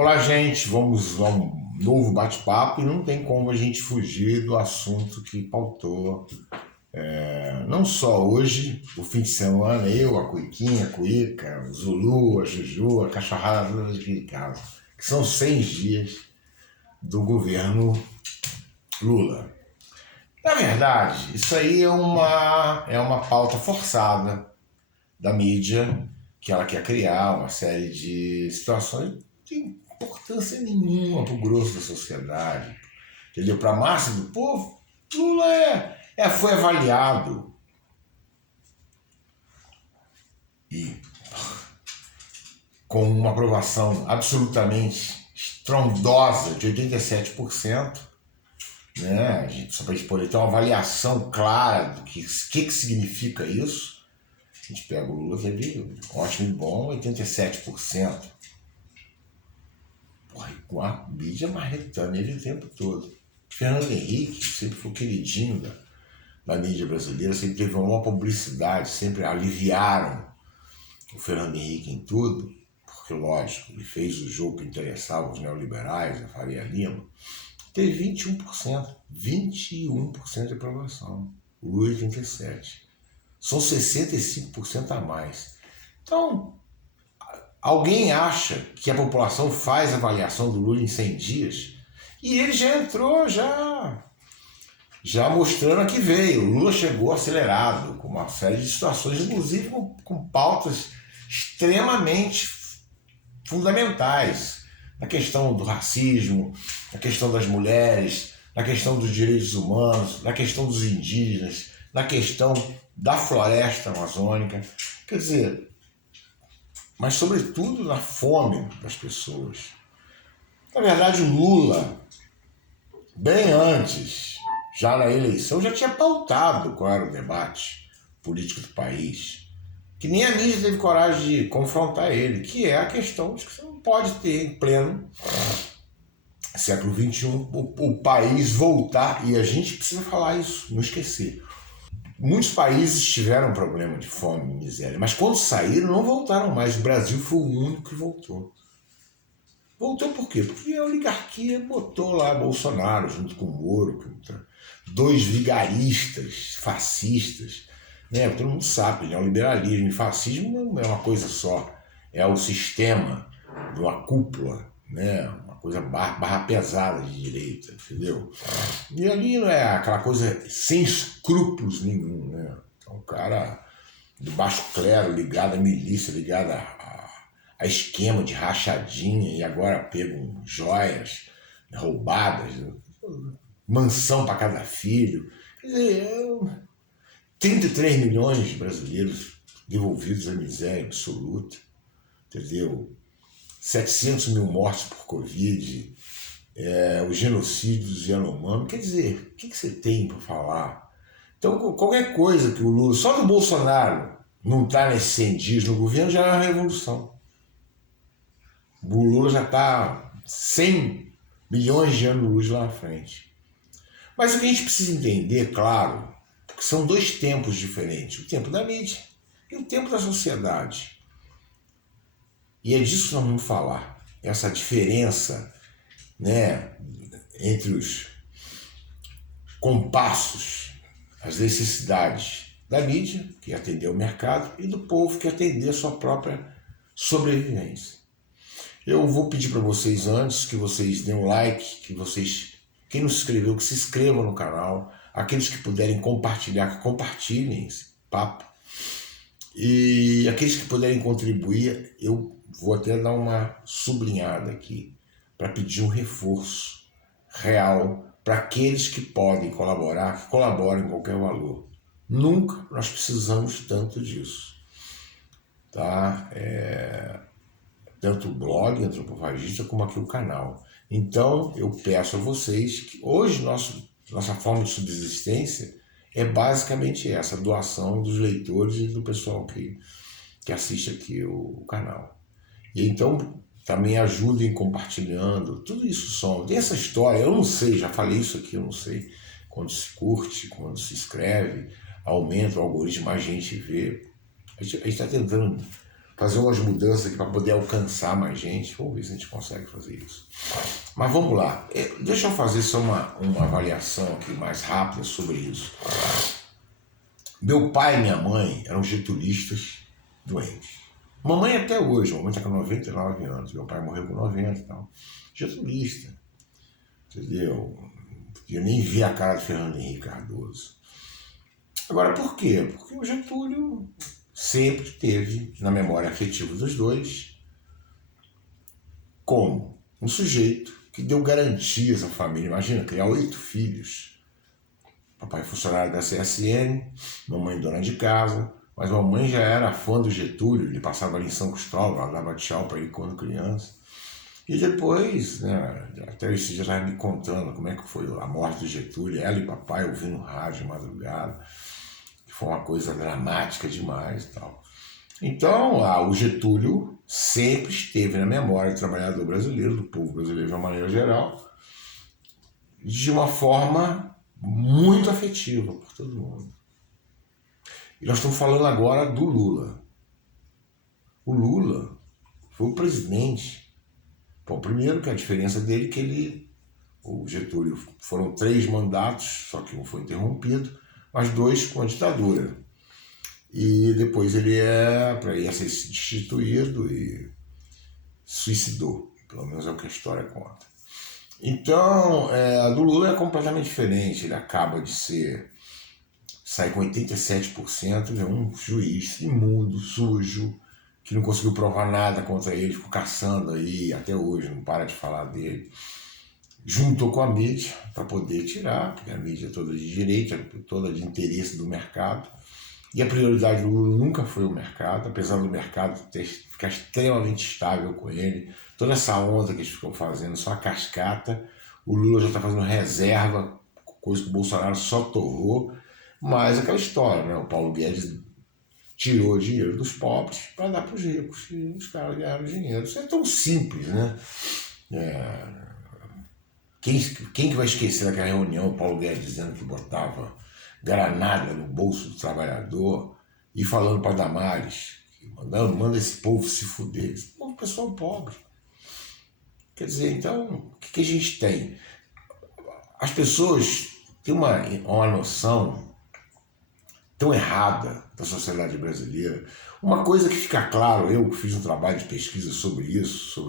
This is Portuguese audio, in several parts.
Olá, gente, vamos a um novo bate-papo e não tem como a gente fugir do assunto que pautou, não só hoje, o fim de semana, eu, a Cuiquinha, a Cuica, o Zulu, a Juju, a cachorrada toda de casa, que são 100 dias do governo Lula. Na verdade, isso aí é uma pauta forçada da mídia, que ela quer criar uma série de situações de importância nenhuma para o grosso da sociedade, entendeu? Para a massa do povo, Lula foi avaliado e com uma aprovação absolutamente estrondosa de 87%, né? Só para a gente poder ter uma avaliação clara do que significa isso. A gente pega o Lula, que é ótimo e bom, 87%. Porra, e com a mídia marretando ele o tempo todo. Fernando Henrique sempre foi o queridinho da mídia brasileira, sempre teve uma publicidade, sempre aliviaram o Fernando Henrique em tudo, porque, lógico, ele fez o jogo que interessava os neoliberais, a Faria Lima. Teve 21%, 21% de aprovação. O Lula 87%. São 65% a mais. Então, alguém acha que a população faz avaliação do Lula em 100 dias e ele já entrou, já mostrando a que veio. O Lula chegou acelerado, com uma série de situações, inclusive com pautas extremamente fundamentais, na questão do racismo, na questão das mulheres, na questão dos direitos humanos, na questão dos indígenas, na questão da floresta amazônica, quer dizer, mas sobretudo na fome das pessoas. Na verdade, o Lula, bem antes, já na eleição, já tinha pautado qual era o debate político do país, que nem a mídia teve coragem de confrontar ele, que é a questão de que você não pode ter em pleno século XXI o país voltar, e a gente precisa falar isso, não esquecer. Muitos países tiveram problema de fome e miséria, mas quando saíram não voltaram mais. O Brasil foi o único que voltou. Voltou por quê? Porque a oligarquia botou lá Bolsonaro junto com o Moro, dois vigaristas, fascistas, né? Todo mundo sabe, neoliberalismo e fascismo não é uma coisa só, é o sistema de uma cúpula, né? Uma coisa barra pesada de direita, entendeu? E ali não é aquela coisa sem escrúpulos nenhum, né? Então, o cara do baixo clero, ligado à milícia, ligado a esquema de rachadinha, e agora pegam joias roubadas, mansão para cada filho. Quer dizer, 33 milhões de brasileiros devolvidos à miséria absoluta, entendeu? 700 mil mortes por Covid, o genocídio dos Yanomami. Quer dizer, o que você tem para falar? Então, qualquer coisa que o Lula, só que o Bolsonaro não está nesses 100 dias no governo, já é uma revolução. O Lula já está 100 milhões de anos-luz lá na frente. Mas o que a gente precisa entender, claro, porque são dois tempos diferentes, o tempo da mídia e o tempo da sociedade. E é disso que nós vamos falar, essa diferença, né, entre os compassos, as necessidades da mídia, que atender o mercado, e do povo, que atender a sua própria sobrevivência. Eu vou pedir para vocês, antes, que vocês deem um like, quem não se inscreveu, que se inscreva no canal, aqueles que puderem compartilhar, que compartilhem esse papo, e aqueles que puderem contribuir, eu vou até dar uma sublinhada aqui, para pedir um reforço real para aqueles que podem colaborar, que colaborem em qualquer valor. Nunca nós precisamos tanto disso, tá? Tanto o blog Antropofagista como aqui o canal. Então eu peço a vocês que hoje nossa forma de subsistência é basicamente essa, a doação dos leitores e do pessoal que assiste aqui o canal. E então também ajudem compartilhando, tudo isso soma. Tem essa história, eu não sei, já falei isso aqui, eu não sei, quando se curte, quando se inscreve, aumenta o algoritmo, mais gente vê. A gente está tentando fazer umas mudanças aqui para poder alcançar mais gente. Vamos ver se a gente consegue fazer isso. Mas vamos lá. Deixa eu fazer só uma avaliação aqui mais rápida sobre isso. Meu pai e minha mãe eram getulistas doentes. Mamãe até hoje, mamãe está com 99 anos, meu pai morreu com 90 e tal. Getulista, entendeu? Eu nem vi a cara de Fernando Henrique Cardoso. Agora, por quê? Porque o Getúlio sempre teve na memória afetiva dos dois como um sujeito que deu garantias à família. Imagina, criar 8 filhos. Papai funcionário da CSN, mamãe dona de casa, mas mamãe já era fã do Getúlio, ele passava ali em São Cristóvão, ela dava tchau para ele quando criança. E depois, né, até esse dia estava me contando como é que foi a morte do Getúlio, ela e papai ouvindo rádio de madrugada, que foi uma coisa dramática demais e tal. Então, o Getúlio sempre esteve na memória do trabalhador brasileiro, do povo brasileiro de uma maneira geral, de uma forma muito afetiva por todo mundo. E nós estamos falando agora do Lula. O Lula foi o presidente. Bom, primeiro que a diferença dele é que o Getúlio, foram 3 mandatos, só que um foi interrompido, mas 2 com a ditadura. E depois ele ia ser destituído e suicidou, pelo menos é o que a história conta. Então, a do Lula é completamente diferente, ele acaba de sair com 87%, é um juiz imundo, sujo, que não conseguiu provar nada contra ele, ficou caçando aí, até hoje não para de falar dele. Juntou com a mídia para poder tirar, porque a mídia é toda de direita, toda de interesse do mercado. E a prioridade do Lula nunca foi o mercado, apesar do mercado ficar extremamente estável com ele. Toda essa onda que eles ficam fazendo, só a cascata. O Lula já está fazendo reserva, coisa que o Bolsonaro só torrou. Mas aquela história, né? O Paulo Guedes tirou o dinheiro dos pobres para dar para os ricos. E os caras ganharam dinheiro. Isso é tão simples, né? Quem que vai esquecer daquela reunião, o Paulo Guedes dizendo que botava granada no bolso do trabalhador e falando para Damares, manda esse povo se fuder. Esse povo é pessoal pobre. Quer dizer, então, o que a gente tem? As pessoas têm uma noção tão errada da sociedade brasileira. Uma coisa que fica claro, eu que fiz um trabalho de pesquisa sobre isso,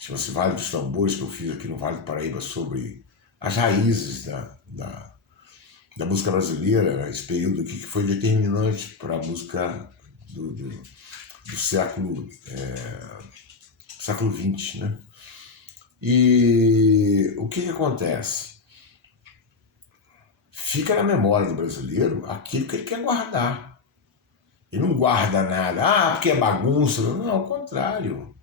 chama-se Vale dos Tambores, que eu fiz aqui no Vale do Paraíba, sobre as raízes da música brasileira, esse período aqui que foi determinante para a música do século XX, né? E o que acontece? Fica na memória do brasileiro aquilo que ele quer guardar. Ele não guarda nada, porque é bagunça. Não, ao contrário.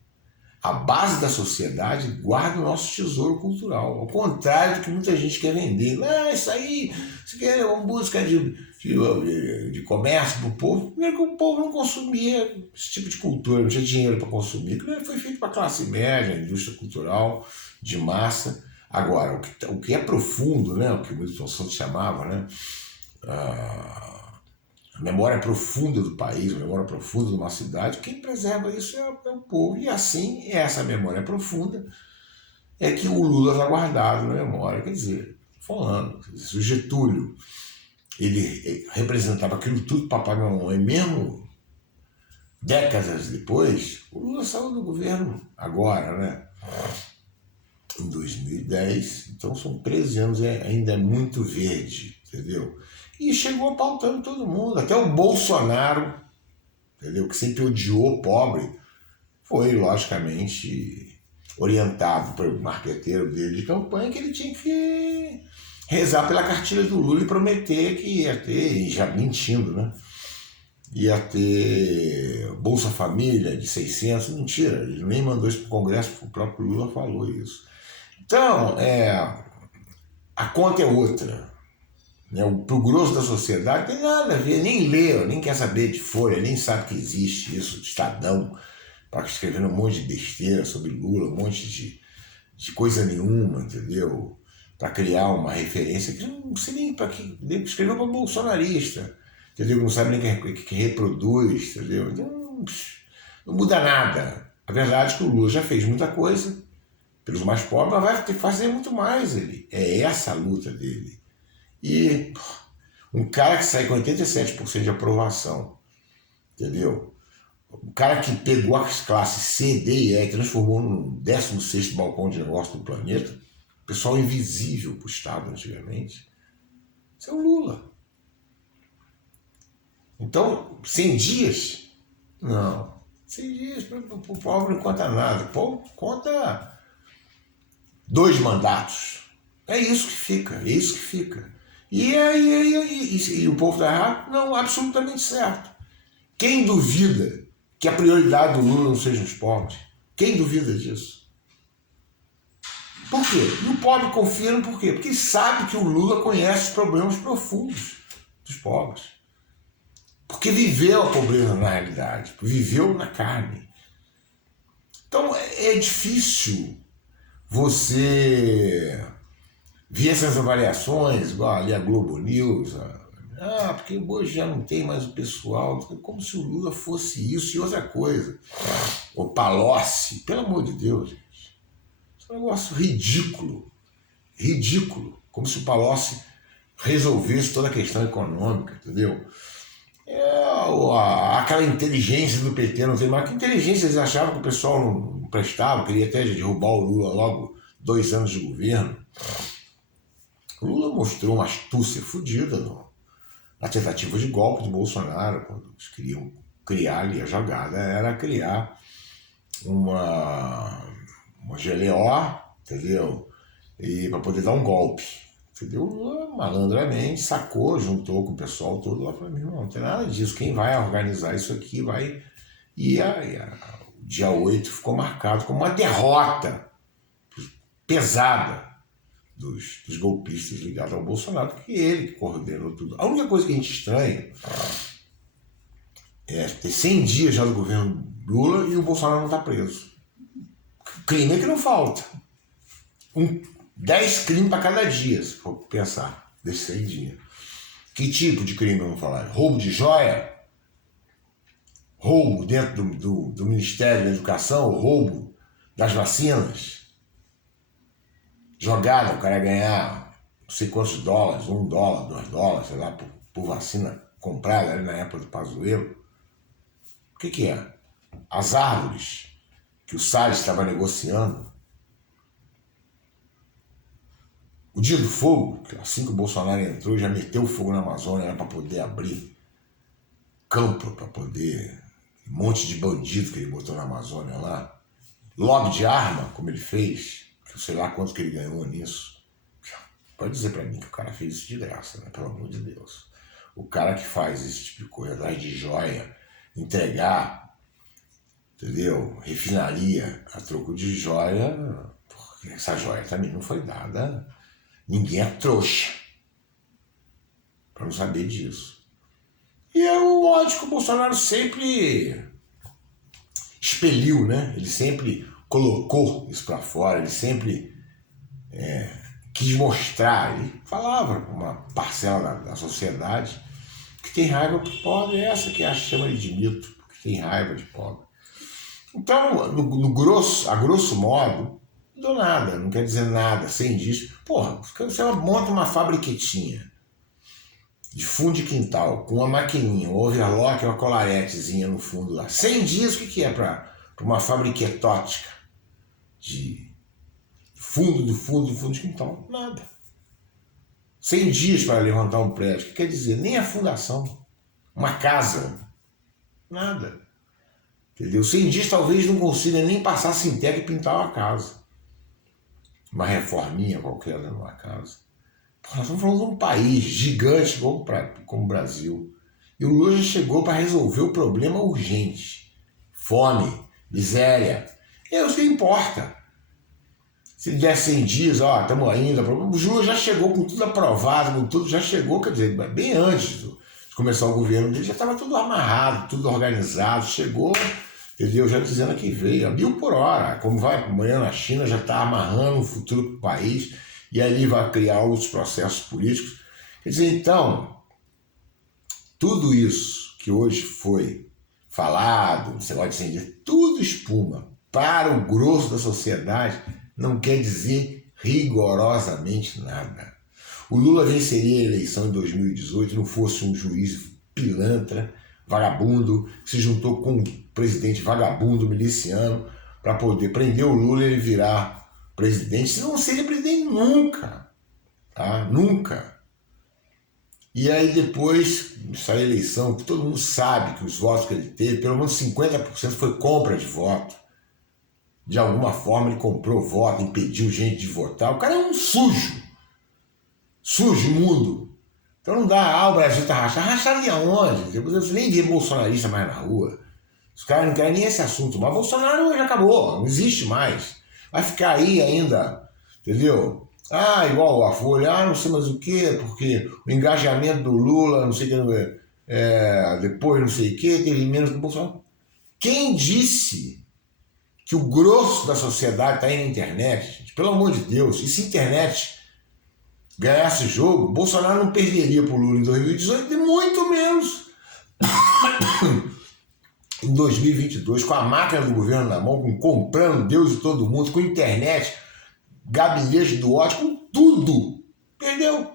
A base da sociedade guarda o nosso tesouro cultural. Ao contrário do que muita gente quer vender. Isso aí, você quer uma música de comércio para o povo. Primeiro que o povo não consumia esse tipo de cultura, não tinha dinheiro para consumir. Primeiro foi feito para a classe média, a indústria cultural de massa. Agora, o que é profundo, né, o que o Milton Santos chamava, né, a memória profunda do país, a memória profunda de uma cidade, quem preserva isso é o povo. E assim, essa memória profunda é que o Lula está guardado na memória. Quer dizer, falando, se o Getúlio ele representava aquilo tudo, papai e mamãe, mesmo décadas depois, o Lula saiu do governo agora, né? Em 2010, então são 13 anos, ainda é muito verde, entendeu? E chegou pautando todo mundo, até o Bolsonaro, entendeu? Que sempre odiou o pobre, foi logicamente orientado pelo marqueteiro dele de campanha que ele tinha que rezar pela cartilha do Lula e prometer que ia ter, já mentindo, né? Ia ter Bolsa Família de 600, mentira, ele nem mandou isso para o Congresso, porque o próprio Lula falou isso. Então, a conta é outra. Né? Pro grosso da sociedade não tem nada a ver, nem lê, nem quer saber de Folha, nem sabe que existe isso, de Estadão, para escrever um monte de besteira sobre Lula, um monte de coisa nenhuma, entendeu? Para criar uma referência que não sei nem para que escreveu para bolsonarista, entendeu? Não sabe nem que reproduz, entendeu? Então, Não muda nada. A verdade é que o Lula já fez muita coisa pelos mais pobres, mas vai ter que fazer muito mais. É essa a luta dele. E um cara que sai com 87% de aprovação, entendeu? Um cara que pegou as classes C, D e E e transformou num 16º balcão de negócio do planeta, pessoal invisível para o Estado antigamente, isso é o Lula. Então, 100 dias? Não. 100 dias para o pobre não conta nada. O pobre conta 2 mandatos. É isso que fica, é isso que fica. E o povo está errado? Não, absolutamente certo. Quem duvida que a prioridade do Lula não sejam os pobres? Quem duvida disso? Por quê? E o pobre confia no porquê? Porque sabe que o Lula conhece os problemas profundos dos pobres. Porque viveu a pobreza na realidade, viveu na carne. Então é difícil você ver essas avaliações, igual ali a Globo News, porque hoje já não tem mais o pessoal, como se o Lula fosse isso e outra coisa. O Palocci, pelo amor de Deus, gente. Isso é um negócio ridículo. Ridículo. Como se o Palocci resolvesse toda a questão econômica, entendeu? Aquela inteligência do PT, não sei mais. Que inteligência eles achavam que o pessoal não prestava, queria até derrubar o Lula logo 2 anos de governo. O Lula mostrou uma astúcia fodida na tentativa de golpe do Bolsonaro, quando eles queriam criar ali a jogada, era criar uma GLO, entendeu? E para poder dar um golpe. Entendeu? O Lula malandramente sacou, juntou com o pessoal todo lá e falou: não tem nada disso, quem vai organizar isso aqui vai. E o dia 8 ficou marcado como uma derrota pesada dos golpistas ligados ao Bolsonaro, porque ele que coordenou tudo. A única coisa que a gente estranha é ter 100 dias já do governo Lula e o Bolsonaro não está preso. Crime é que não falta. 10 crimes para cada dia, se for pensar, desses 100 dias. Que tipo de crime vamos falar? Roubo de joia? Roubo dentro do Ministério da Educação? Roubo das vacinas? Jogada, o cara ia ganhar não sei quantos dólares, $1, $2, sei lá, por vacina comprada ali na época do Pazuello. O que é? As árvores que o Salles estava negociando. O dia do fogo, assim que o Bolsonaro entrou, já meteu o fogo na Amazônia para poder abrir campo, para poder... Um monte de bandido que ele botou na Amazônia lá. Lobby de arma, como ele fez, que eu sei lá quanto que ele ganhou nisso. Pode dizer para mim que o cara fez isso de graça, né? Pelo amor de Deus. O cara que faz esse tipo de coisa, atrás de joia, entregar, entendeu? Refinaria a troco de joia, porque essa joia também não foi dada. Ninguém é trouxa para não saber disso. E é o ódio que o Bolsonaro sempre expeliu, né? Ele sempre colocou isso para fora, ele sempre quis mostrar, ele falava para uma parcela da sociedade que tem raiva do pobre, é essa que chama ele de mito, que tem raiva de pobre. Então, a grosso modo, não deu nada, não quer dizer nada, sem disso. Porra, você monta uma fabriquetinha de fundo de quintal, com uma maquininha, um overlock, uma colaretezinha no fundo lá. 100 dias, o que é para uma fabriquetótica de fundo de quintal? Nada. 100 dias para levantar um prédio, o que quer dizer? Nem a fundação. Uma casa. Nada. Entendeu? 100 dias talvez não consiga nem passar Sinteca e pintar uma casa. Uma reforminha qualquer numa casa. Nós estamos falando de um país gigante como o Brasil. E o Lula já chegou para resolver o problema urgente. Fome, miséria. É isso que importa. Se ele der 100 dias, estamos ainda... O Lula já chegou com tudo aprovado, com tudo, já chegou, quer dizer, bem antes de começar o governo dele, já estava tudo amarrado, tudo organizado, chegou, entendeu? Já dizendo que veio, a 1000 por hora. Como vai amanhã na China, já está amarrando o futuro para o país, e ali vai criar outros processos políticos. Quer dizer, então, tudo isso que hoje foi falado, esse negócio de cientista, tudo espuma. Para o grosso da sociedade, não quer dizer rigorosamente nada. O Lula venceria a eleição em 2018 se não fosse um juiz pilantra, vagabundo, que se juntou com um presidente vagabundo, miliciano, para poder prender o Lula e ele virar presidente. Se não seria presidente nunca, tá? Nunca. E aí depois saiu a eleição, que todo mundo sabe que os votos que ele teve, pelo menos 50% foi compra de voto. De alguma forma ele comprou voto, impediu gente de votar. O cara é um sujo. Sujo, imundo. Então não dá, o Brasil tá rachado. Rachado de aonde? Você nem vê bolsonarista mais na rua. Os caras não querem nem esse assunto. Mas Bolsonaro já acabou, não existe mais. Vai ficar aí ainda, entendeu? Ah, igual a Folha, não sei mais o quê, porque o engajamento do Lula, não sei o que, depois não sei o quê, teve menos que o Bolsonaro. Quem disse que o grosso da sociedade está aí na internet? Gente, pelo amor de Deus, e se a internet ganhasse jogo, Bolsonaro não perderia para o Lula em 2018, e muito menos em 2022, com a máquina do governo na mão, comprando Deus e todo mundo, com internet, gabinete do ódio, com tudo. Perdeu.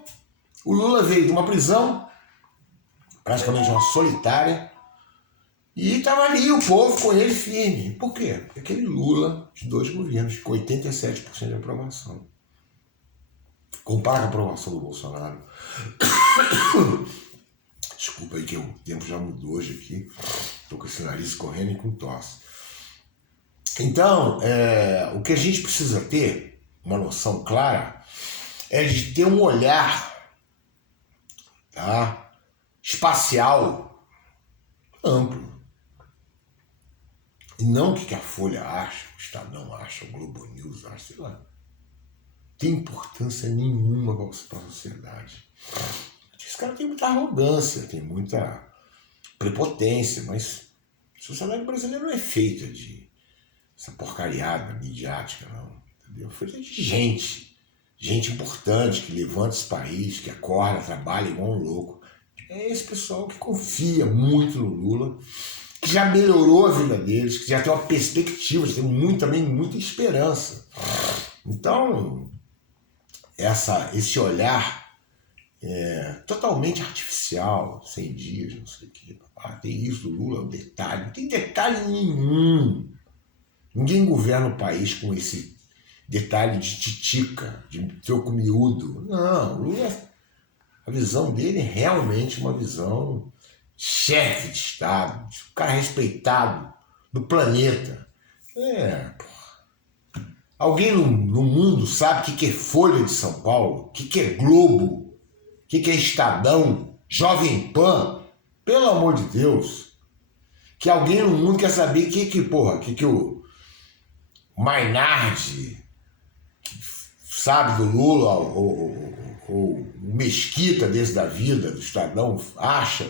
O Lula veio de uma prisão, praticamente uma solitária, e estava ali o povo com ele firme. Por quê? Porque aquele Lula de 2 governos, com 87% de aprovação. Compara com a aprovação do Bolsonaro. Desculpa aí que o tempo já mudou hoje aqui. Estou com esse nariz correndo e com tosse. Então, o que a gente precisa ter, uma noção clara, é de ter um olhar, tá, espacial amplo. E não o que a Folha acha, o Estadão acha, o Globo News acha, sei lá. Tem importância nenhuma para a sociedade. Esse cara tem muita arrogância, tem muita prepotência, mas a sociedade brasileira não é feita de essa porcariada midiática, não. Entendeu? É feita de gente importante, que levanta esse país, que acorda, trabalha igual um louco. É esse pessoal que confia muito no Lula, que já melhorou a vida deles, que já tem uma perspectiva, já tem também muita esperança. Então, esse olhar totalmente artificial, 100 dias, não sei o quê. Tem isso do Lula, um detalhe. Não tem detalhe nenhum. Ninguém governa o país com esse detalhe de titica, de troco miúdo. Não, o Lula, a visão dele é realmente uma visão chefe de Estado, um cara respeitado do planeta. Alguém no mundo sabe o que é Folha de São Paulo? O que é Globo? O que é Estadão? Jovem Pan? Pelo amor de Deus. Que alguém no mundo quer saber o que o Mainardi, sabe, do Lula, ou o Mesquita desse da vida, do Estadão, acha.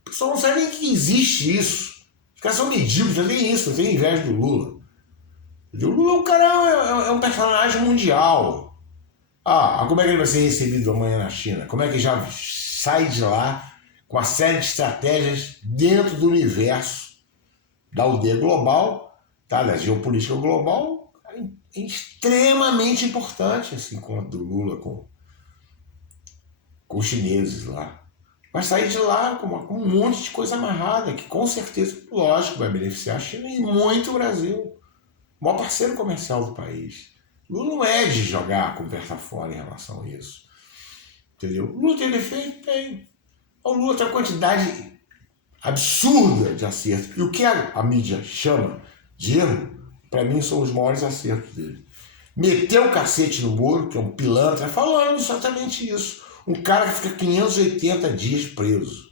O pessoal não sabe nem que existe isso. Os caras são medíocres, já tem isso, tem inveja do Lula. O Lula é um cara, é um personagem mundial. Como é que ele vai ser recebido amanhã na China? Como é que já sai de lá com uma série de estratégias dentro do universo da aldeia global, tá? Da geopolítica global, é extremamente importante, assim, com a do Lula, com os chineses lá. Vai sair de lá com um monte de coisa amarrada, que com certeza, lógico, vai beneficiar a China e muito o Brasil. O maior parceiro comercial do país. Lula não é de jogar a conversa fora em relação a isso. Entendeu? O Lula tem defeito? Tem. O Lula tem uma quantidade absurda de acertos. E o que a mídia chama de erro, para mim, são os maiores acertos dele. Meteu o cacete no Moro, que é um pilantra, falando exatamente isso. Um cara que fica 580 dias preso.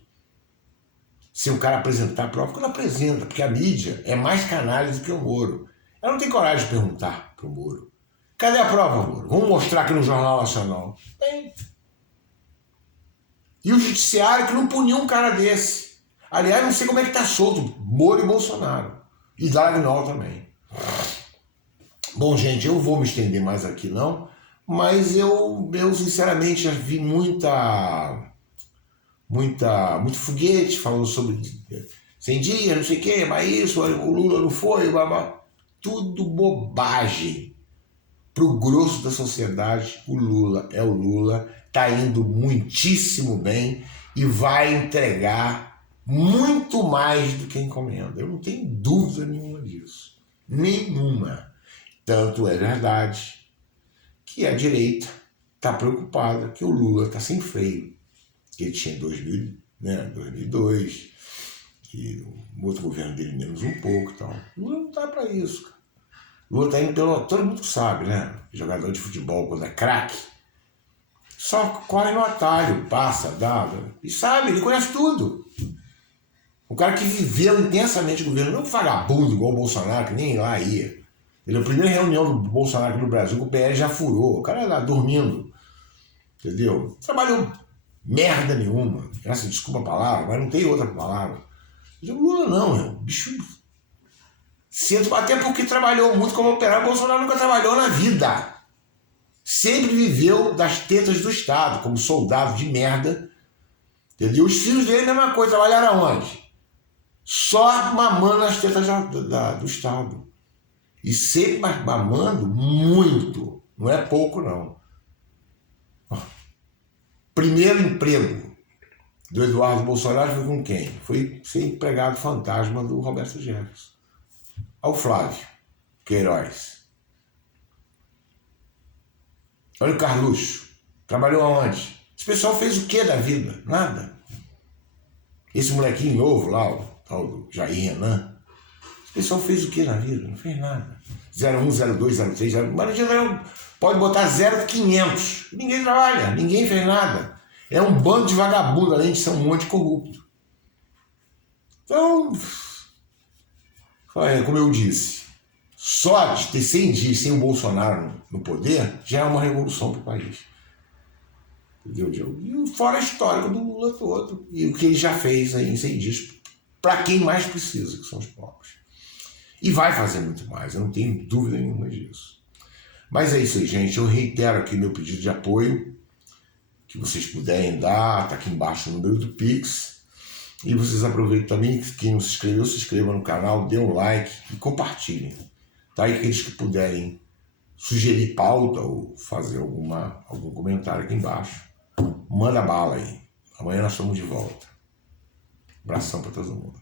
Se o cara apresentar a prova, porque não apresenta, porque a mídia é mais canalha do que o Moro. Ela não tem coragem de perguntar pro Moro. Cadê a prova, Moro? Vamos mostrar aqui no Jornal Nacional. Tem. E o judiciário que não puniu um cara desse. Aliás, não sei como é que tá solto Moro e Bolsonaro. E Dallagnol também. Bom, gente, eu não vou me estender mais aqui, não. Mas eu sinceramente, já vi muito foguete falando sobre 100 dias, não sei o quê, mas isso, o Lula não foi, babá. Tudo bobagem. Pro grosso da sociedade, o Lula é o Lula, tá indo muitíssimo bem e vai entregar muito mais do que encomenda. Eu não tenho dúvida nenhuma disso. Nenhuma. Tanto é verdade que a direita está preocupada que o Lula está sem freio. Ele tinha em 2002, que o outro governo dele menos um pouco e tal. O Lula não está para isso, cara. O Lula está indo pelo... Todo mundo sabe, né? Jogador de futebol, quando é craque, só corre no atalho, passa, dá, e sabe, ele conhece tudo. O cara que viveu intensamente o governo, não vagabundo igual o Bolsonaro, que nem lá ia. Ele, a primeira reunião do Bolsonaro aqui no Brasil, o PL já furou, o cara lá dormindo, entendeu? Trabalhou merda nenhuma, essa desculpa a palavra, mas não tem outra palavra. O Lula não, meu, bicho. Até porque trabalhou muito como operário, o Bolsonaro nunca trabalhou na vida. Sempre viveu das tetas do Estado, como soldado de merda. Entendeu? Os filhos dele, a mesma coisa, trabalharam onde? Só mamando as tetas do Estado. E sempre mamando muito. Não é pouco, não. Primeiro emprego do Eduardo Bolsonaro foi com quem? Foi ser empregado fantasma do Roberto Jefferson. Ao Flávio Queiroz. Olha o Carluxo. Trabalhou aonde? Esse pessoal fez o que da vida? Nada. Esse molequinho novo lá, o tal do Jair Renan, esse pessoal fez o que na vida? Não fez nada. 01, 02, 03, 0... Mas pode botar 0,500. Ninguém trabalha, ninguém fez nada. É um bando de vagabundo, além de ser um monte de corrupto. Então, como eu disse, só de ter 100 dias sem o Bolsonaro no poder já é uma revolução para o país. Entendeu? E fora a história do Lula todo. E o que ele já fez aí em 100 dias para quem mais precisa, que são os pobres. E vai fazer muito mais, eu não tenho dúvida nenhuma disso. Mas é isso aí, gente. Eu reitero aqui meu pedido de apoio, que vocês puderem dar, está aqui embaixo o número do Pix. E vocês aproveitem também, quem não se inscreveu, se inscreva no canal, dê um like e compartilhem. Tá? E aqueles que puderem sugerir pauta ou fazer algum comentário aqui embaixo, manda bala aí. Amanhã nós estamos de volta. Abração para todo mundo.